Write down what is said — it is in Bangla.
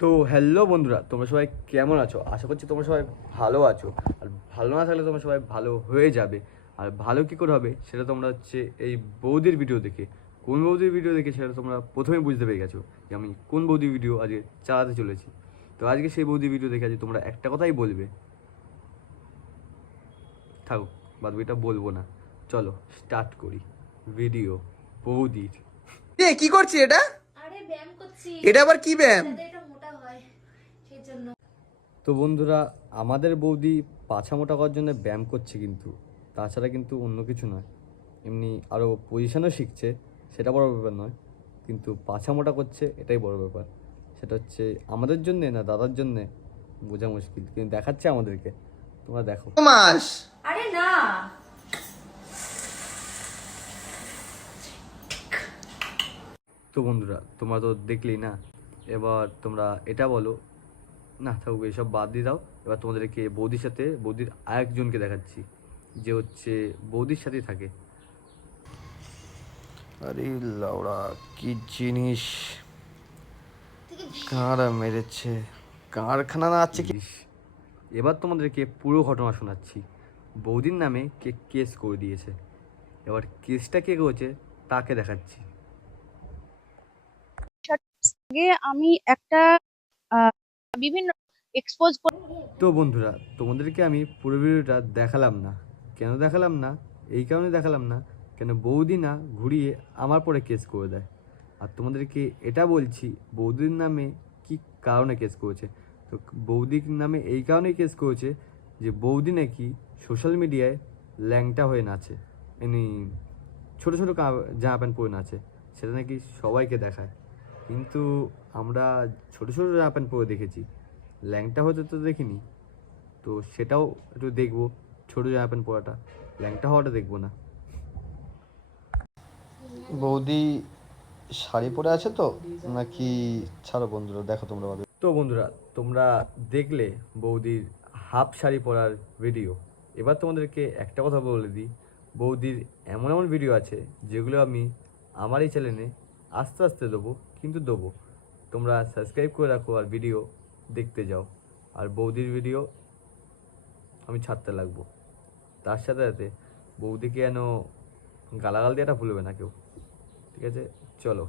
তো হ্যালো বন্ধুরা, তোমরা সবাই কেমন আছো? আশা করছি তোমরা সবাই ভালো আছো। আর ভালো না থাকলে তোমরা সবাই ভালো হয়ে যাবে। আর ভালো কী করে হবে সেটা তোমরা হচ্ছে এই বৌদির ভিডিও দেখে, কোন বৌদির ভিডিও দেখে সেটা তোমরা প্রথমে বুঝতে পেরে গেছো যে আমি কোন বৌদির ভিডিও আজকে চালাতে চলেছি। তো আজকে সেই বৌদির ভিডিও দেখে আজকে তোমরা একটা কথাই বলবে, থাকুক বাদ বাকিটা বলবো না। চলো স্টার্ট করি ভিডিও বৌদির। কি করছিস এটা? আরে ব্যায়াম করছি। এটা আবার কি ব্যায়াম? যাতে এটা মোটা হয় সেজন্য। তো বন্ধুরা, আমাদের বৌদি পাছা মোটা করার জন্য ব্যায়াম করছে, কিন্তু তাছাড়া কিন্তু অন্য কিছু নয়। এমনি আরও পজিশনও শিখছে, সেটা বড় ব্যাপার নয়, কিন্তু পাছা মোটা করছে এটাই বড় ব্যাপার। সেটা হচ্ছে আমাদের জন্যে না দাদার জন্যে বোঝা মুশকিল, কিন্তু দেখাচ্ছে আমাদেরকে। তোমরা দেখো। মাস আরে না, তো বন্ধুরা, তোমরা তো দেখলেই না। এবার তোমরা এটা বলো, না থাকুক এসব বাদ দিয়ে দাও। এবার তোমাদেরকে বৌদির সাথে বৌদির আরেকজনকে দেখাচ্ছি, যে হচ্ছে বৌদির সাথেই থাকে। আরে লাউড়া, কি জিনিস কারা মেরেছে, কারখানা না আছে কি। এবার তোমাদেরকে পুরো ঘটনা শোনাচ্ছি। বৌদির নামে কে কেস করে দিয়েছে, এবার কেসটা কে করেছে তাকে দেখাচ্ছি। আগে আমি একটা বিভিন্ন এক্সপোজ করে। তো বন্ধুরা, তোমাদেরকে আমি পুরো ভিডিওটা দেখালাম না। কেন দেখালাম না? এই কারণে দেখালাম না, কেন বৌদি না ঘুরিয়ে আমার পরে কেস করে দেয়। আর তোমাদেরকে এটা বলছি বৌদির নামে কি কারণে কেস করেছে। তো বৌদির নামে এই কারণেই কেস করেছে যে বৌদি নাকি সোশ্যাল মিডিয়ায় ল্যাংটা হয়ে নাচে, এমনি ছোটো ছোটো জামা প্যান্ট পরে নাচে, সেটা নাকি সবাইকে দেখায়। কিন্তু আমরা ছোটো ছোটো জামা প্যান্ট পরে দেখেছি, ল্যাংটা হতে তো দেখিনি। তো সেটাও একটু দেখবো, ছোটো জামা প্যান্ট পরাটা, ল্যাংটা হওয়াটা দেখবো না। বৌদি শাড়ি পরে আছে তো নাকি, ছাড়ো বন্ধুরা, দেখো তোমরা ভাবে। তো বন্ধুরা, তোমরা দেখলে বৌদির হাফ শাড়ি পরার ভিডিও। এবার তোমাদেরকে একটা কথা বলে দিই, বৌদির এমন এমন ভিডিও আছে যেগুলো আমি আমার এই চ্যানেলে আস্তে আস্তে দেবো, কিন্তু দেবো। তোমরা সাবস্ক্রাইব করে রাখো আর ভিডিও দেখতে যাও। আর বৌদির ভিডিও আমি ছাড়তে লাগবো, তার সাথে সাথে বৌদিকে যেন গালাগাল দেওয়াটা ভুলবে না কেউ, ঠিক আছে? চলো।